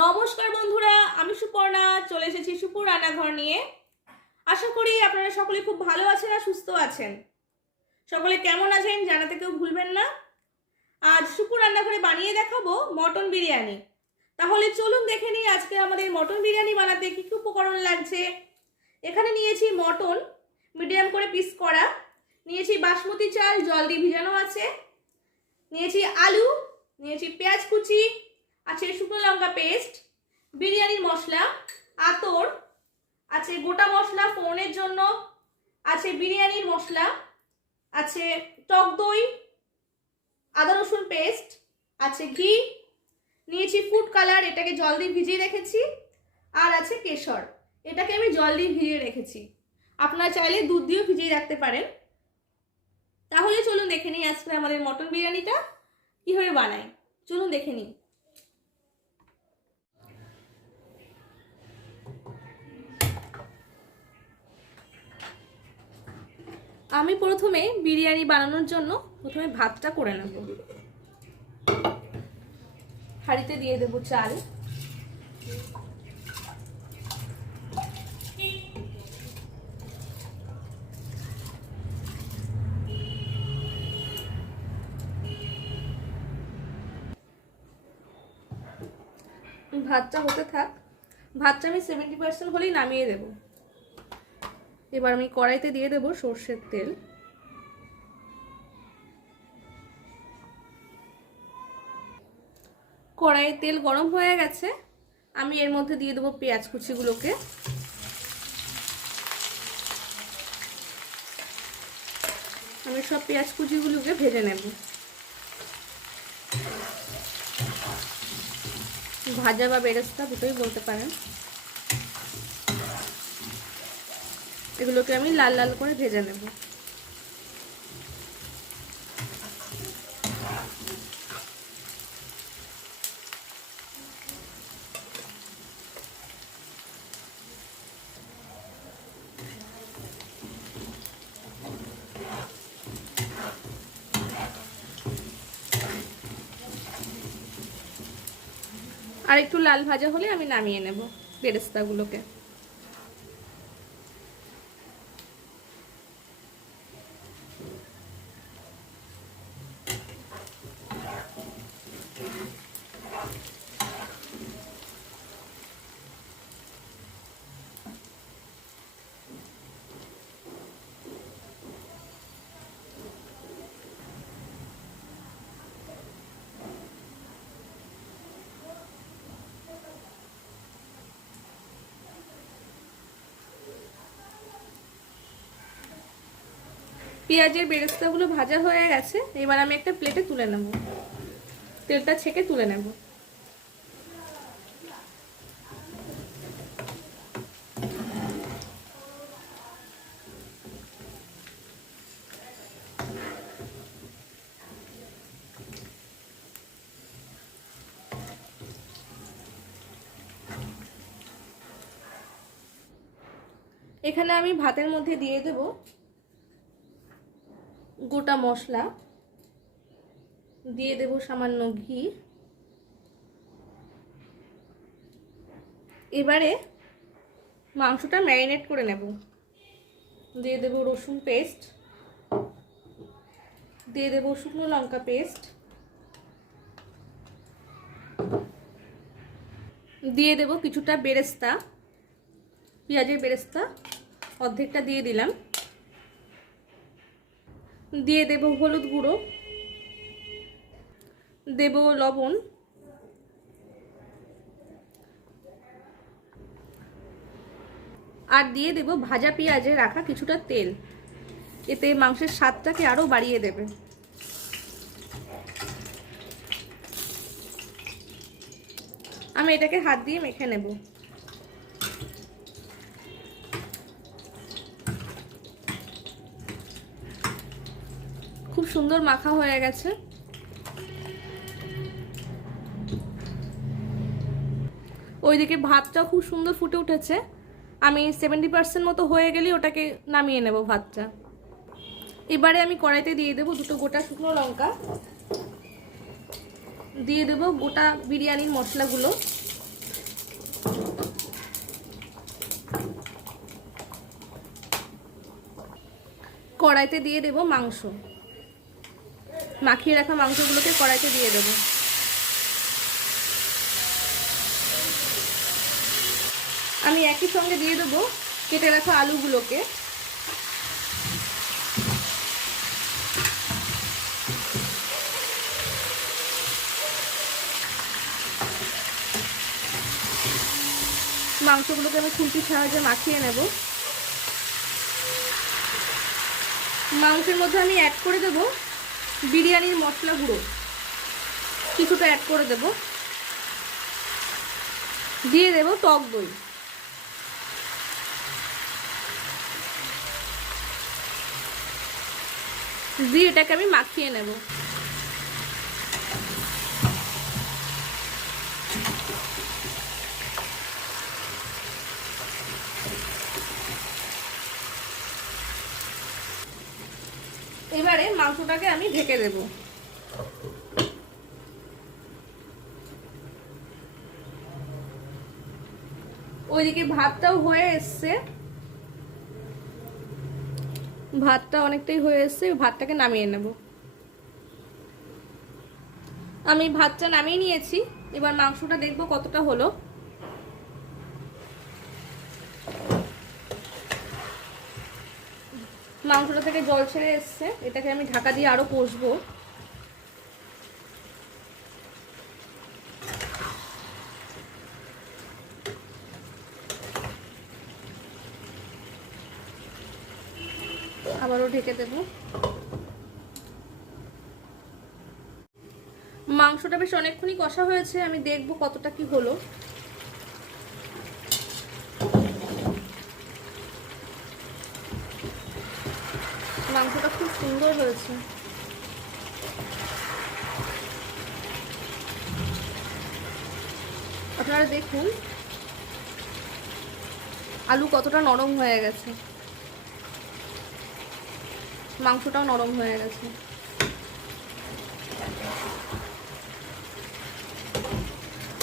নমস্কার বন্ধুরা, আমি সুপর্ণা চলে এসেছি সুপুর রান্নাঘর নিয়ে। আশা করি আপনারা সকলে খুব ভালো আছেন আর সুস্থ আছেন। সকলে কেমন আছেন জানাতে কেউ ভুলবেন না। আজ সুপুর রান্নাঘরে বানিয়ে দেখাবো মটন বিরিয়ানি। তাহলে চলুন দেখে নিই আজকে আমাদের মটন বিরিয়ানি বানাতে কী কী উপকরণ লাগছে। এখানে নিয়েছি মটন মিডিয়াম করে পিস করা, নিয়েছি বাসমতি চাল জল দিয়ে ভিজানো আছে, নিয়েছি আলু, নিয়েছি পেঁয়াজ কুচি, আছে শুকনো লঙ্কা পেস্ট, বিরিয়ানির মশলা, আতর, আছে গোটা মশলা ফোড়নের জন্য, আছে বিরিয়ানির মশলা, আছে টক দই, আদা রসুন পেস্ট, আছে ঘি, নিয়েছি ফুড কালার, এটাকে জল দিয়ে ভিজিয়ে রেখেছি, আর আছে কেশর, এটাকে আমি জল দিয়ে ভিজিয়ে রেখেছি। আপনারা চাইলে দুধ দিয়েও ভিজিয়ে রাখতে পারেন। তাহলে চলুন দেখে নিই আজকে আমাদের মটন বিরিয়ানিটা কীভাবে বানাই। চলুন দেখে নিই। আমি প্রথমে বিরিয়ানি বানানোর জন্য ভাতটা করে নেব। হাঁড়িতে দিয়ে দেব চাল, ভাতটা হতে থাক। ভাতটা আমি 70% হলেই নামিয়ে দেব। এবার আমি কড়াইতে দিয়ে দেব সর্ষের তেল। কড়াইয়ে তেল গরম হয়ে গেছে, আমি এর মধ্যে দিয়ে দেবো পেঁয়াজ কুচিগুলোকে। আমি সব পেঁয়াজ কুচিগুলোকে ভেজে নেব। ভাজা বা বেরেস্তা দুটোই বলতে পারেন। এগুলোকে আমি লাল লাল করে ভেজে নেব। আর একটু লাল ভাজা হলে আমি নামিয়ে নেব বেরেস্তাগুলোকে। পেঁয়াজের বেরেস্তাগুলো ভাজা হয়ে গেছে, এবার আমি একটা প্লেটে তুলে নেব। তেলটা ছেঁকে তুলে নেব। এখানে আমি ভাতের মধ্যে দিয়ে দেব গোটা মশলা, দিয়ে দেব সামান্য ঘি। এবারে মাংসটা ম্যারিনেট করে নেব। দিয়ে দেব রসুন পেস্ট, দিয়ে দেব শুকনো লঙ্কা পেস্ট, দিয়ে দেব কিছুটা বেরেস্তা, পেঁয়াজের বেরেস্তা অর্ধেকটা দিয়ে দিলাম, দিয়ে দেব হলুদ গুঁড়ো, দেব লবণ, আর দিয়ে দেব ভাজা পেঁয়াজে রাখা কিছুটা তেল। এতে মাংসের স্বাদটাকে আরো বাড়িয়ে দেবে। আমি এটাকে হাত দিয়ে মেখে নেব। খুব সুন্দর মাখা হয়ে গেছে। ওইদিকে ভাতটা খুব সুন্দর ফুটে উঠেছে। আমি 70% মতো হয়ে গেলেই ওটাকে নামিয়ে নেব ভাতটা। এবারে আমি কড়াইতে দিয়ে দেবো দুটো গোটা শুকনো লঙ্কা, দিয়ে দেবো গোটা বিরিয়ানির মশলাগুলো, কড়াইতে দিয়ে দেব মাংস, মাখিয়ে রাখা মাংসগুলোকে কড়াইতে দিয়ে দেব। আমি একই সঙ্গে দিয়ে দেবো কেটে রাখা আলুগুলোকে। মাংসগুলোকে আমি খুন্তির সাহায্যে মাখিয়ে নেব। মাংসের মধ্যে আমি অ্যাড করে দেব বিরিয়ানির মশলা গুঁড়ো, কিছুটা অ্যাড করে দেব। দিয়ে দেব টক দই। দিয়ে এটাকে আমি মাখিয়ে নেব। এবারে মাংসটাকে আমি ঢেকে দেব। ওইদিকে ভাতটাও হয়ে এসছে, ভাতটা অনেকটাই হয়ে এসছে, ভাতটাকে নামিয়ে নেব। আমি ভাতটা নামিয়ে নিয়েছি, এবার মাংসটা দেখবো কতটা হলো। মাংসটা থেকে জল ছেড়ে এসছে, এটাকে আমি ঢাকা দিয়ে আরো কষবো। আবারও ঢেকে দেব। মাংসটা বেশ অনেকক্ষণই কষা হয়েছে, আমি দেখবো কতটা কি হলো। মাংসটা খুব সুন্দর হয়েছে। আপনারা দেখুন আলু কতটা নরম হয়ে গেছে, মাংসটাও নরম হয়ে গেছে।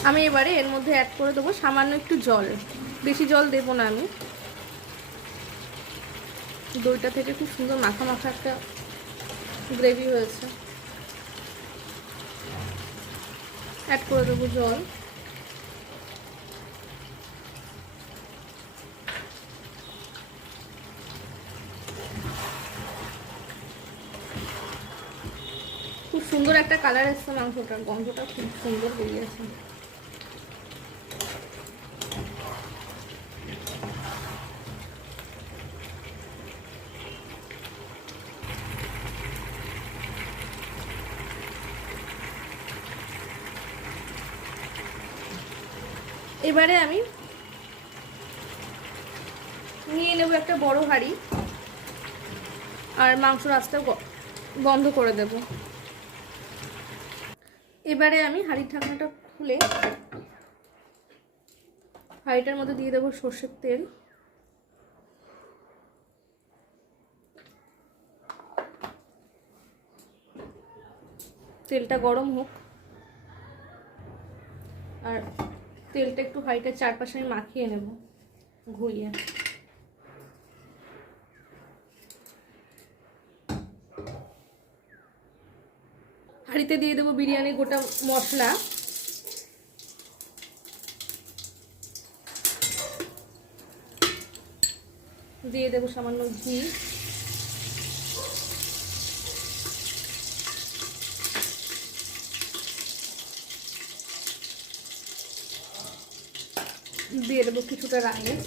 আমি এবারে এর মধ্যে অ্যাড করে দেবো সামান্য একটু জল, বেশি জল দেব না আমি। দইটা থেকে খুব সুন্দর মাখা মাখা একটা গ্রেভি হয়েছে। অ্যাড করে দেবো জল। খুব সুন্দর একটা কালার এসছে মাংসটার, গন্ধটা খুব সুন্দর বেরিয়েছে। এবারে আমি নিয়ে নেব একটা বড় হাঁড়ি, আর মাংসর আঁচটা বন্ধ করে দেব। এবারে আমি হাঁড়ির ঢাকনাটা খুলে হাঁড়িটার মধ্যে দিয়ে দেবো সর্ষের তেল। তেলটা গরম হোক, আর তেলটা একটু হাঁড়িটার চারপাশে আমি মাখিয়ে নেব ঘুরিয়ে। হাঁড়িতে দিয়ে দেবো বিরিয়ানি গোটা মশলা, দিয়ে দেবো সামান্য ঘি, দিয়ে দেবো কিছুটা রাইস,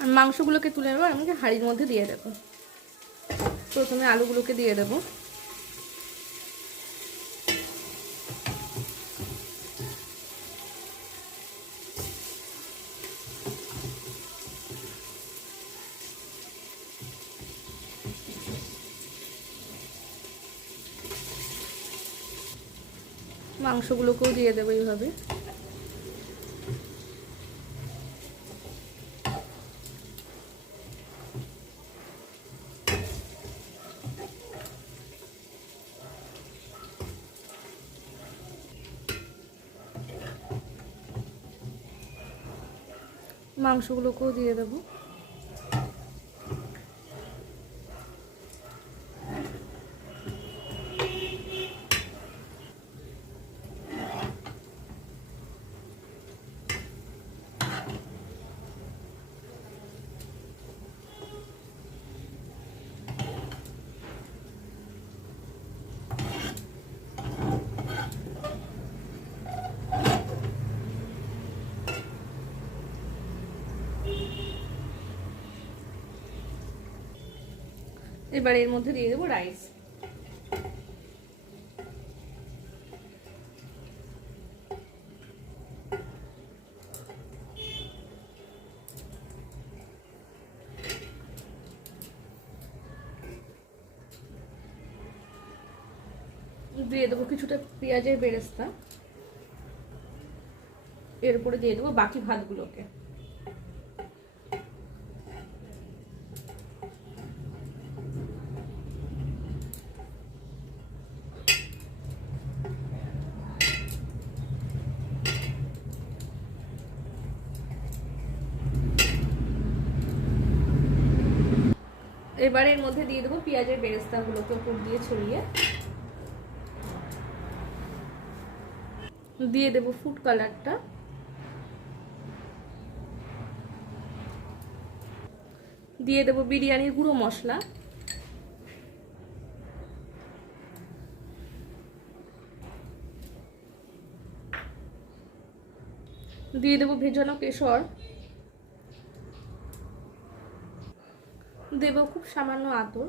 আর মাংসগুলোকে তুলে নেবো, আমাকে হাঁড়ির মধ্যে দিয়ে দেবো। প্রথমে আলুগুলোকে দিয়ে দেবো। মাংসগুলোকেও দিয়ে দেবো এইভাবে। মাংসগুলোকেও দিয়ে দেবো। এবার এর মধ্যে দিয়ে দেবো রাইস। দিয়ে দেবো কিছুটা পেঁয়াজের বেরেস্তা। এর উপরে দিয়ে দেবো বাকি ভাতগুলোকে। এবারে এর মধ্যে দিয়ে দেবো পেঁয়াজের বেরেস্তাগুলোকে উপর দিয়ে ছড়িয়ে। দিয়ে দেবো ফুড কালারটা। দিয়ে দেবো বিরিয়ানির গুঁড়ো মশলা। দিয়ে দেবো ভেজানো কেশর। দেব খুব সামান্য আতর।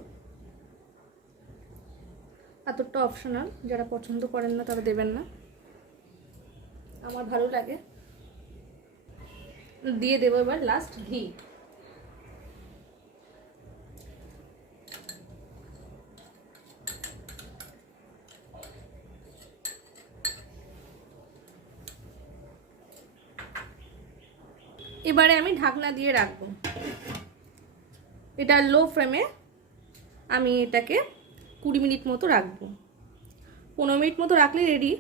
আতরটা অপশনাল, যারা পছন্দ করেন না তারা দেবেন না, আমার ভালো লাগে। দিয়ে দেবো এবার লাস্ট ঘি। এবারে আমি ঢাকনা দিয়ে রাখবো। এটা লো ফ্লেমে আমি এটাকে 20 মিনিট মতো রাখবো। 15 মিনিট মতো রাখলে রেডি।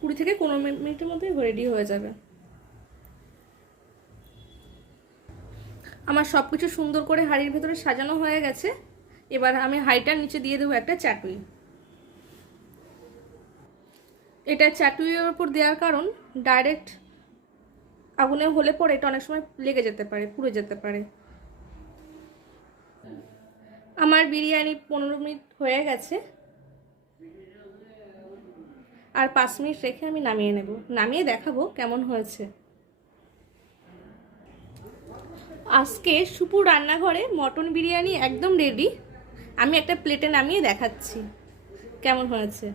20 থেকে 15 মিনিটের মধ্যে রেডি হয়ে যাবে। আমার সব কিছু সুন্দর করে হাঁড়ির ভেতরে সাজানো হয়ে গেছে। এবার আমি হাঁড়িটার নিচে দিয়ে দেবো একটা চাটুই। এটা চাটুইয়ের ওপর দেওয়ার কারণ ডাইরেক্ট আগুনে হলে পরে এটা অনেক সময় লেগে যেতে পারে, পুড়ে যেতে পারে। আমার বিরিয়ানি 15 মিনিট হয়ে গেছে। আর 5 মিনিট রেখে আমি নামিয়ে নেব। নামিয়ে দেখাবো কেমন হয়েছে। আজকে সুপুর রান্নাঘরে মটন বিরিয়ানি একদম রেডি। আমি একটা প্লেটে নামিয়ে দেখাচ্ছি কেমন হয়েছে।